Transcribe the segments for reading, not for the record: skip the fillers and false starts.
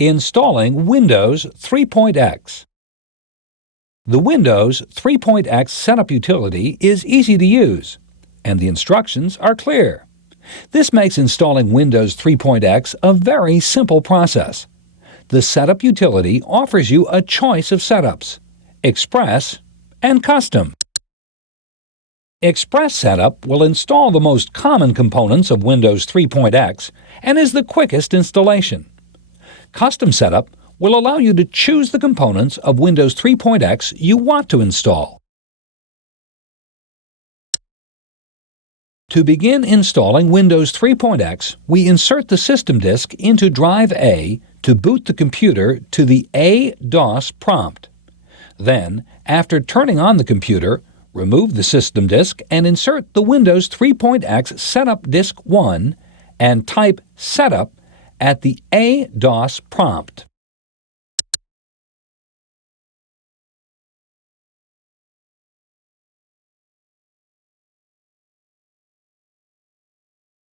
Installing Windows 3.x. The Windows 3.x setup utility is easy to use, and the instructions are clear. This makes installing Windows 3.x a very simple process. The setup utility offers you a choice of setups: Express and Custom. Express Setup will install the most common components of Windows 3.x and is the quickest installation. Custom Setup will allow you to choose the components of Windows 3.x you want to install. To begin installing Windows 3.x, we insert the system disk into Drive A to boot the computer to the A-DOS prompt. Then, after turning on the computer, remove the system disk and insert the Windows 3.x Setup Disk 1 and type Setup at the A-DOS prompt.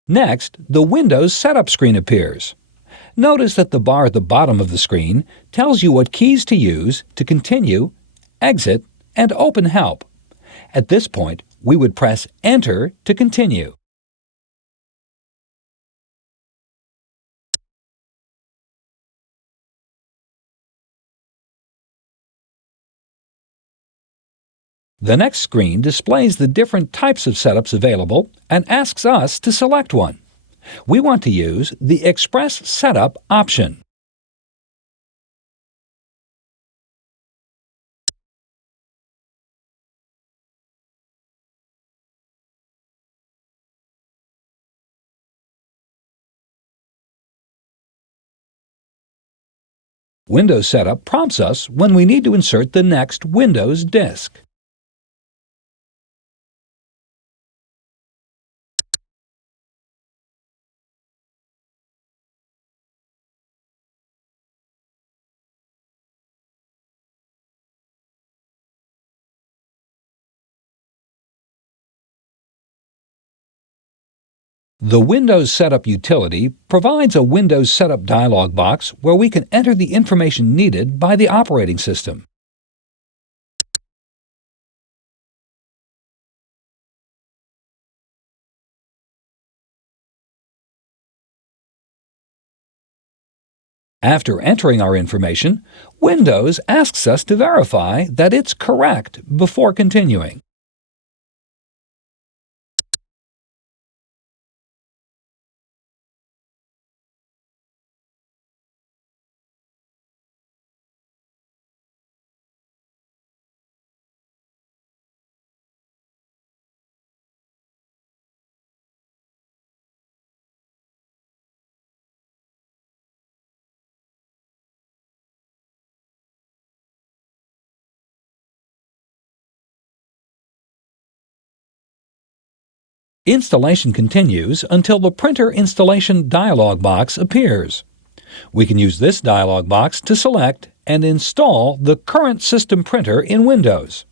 Next, the Windows Setup screen appears. Notice that the bar at the bottom of the screen tells you what keys to use to continue, exit, and open Help. At this point, we would press Enter to continue. The next screen displays the different types of setups available and asks us to select one. We want to use the Express Setup option. Windows Setup prompts us when we need to insert the next Windows disk. The Windows Setup utility provides a Windows Setup dialog box where we can enter the information needed by the operating system. After entering our information, Windows asks us to verify that it's correct before continuing. Installation continues until the Printer Installation dialog box appears. We can use this dialog box to select and install the current system printer in Windows.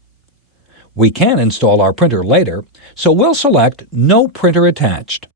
We can install our printer later, so we'll select No Printer Attached.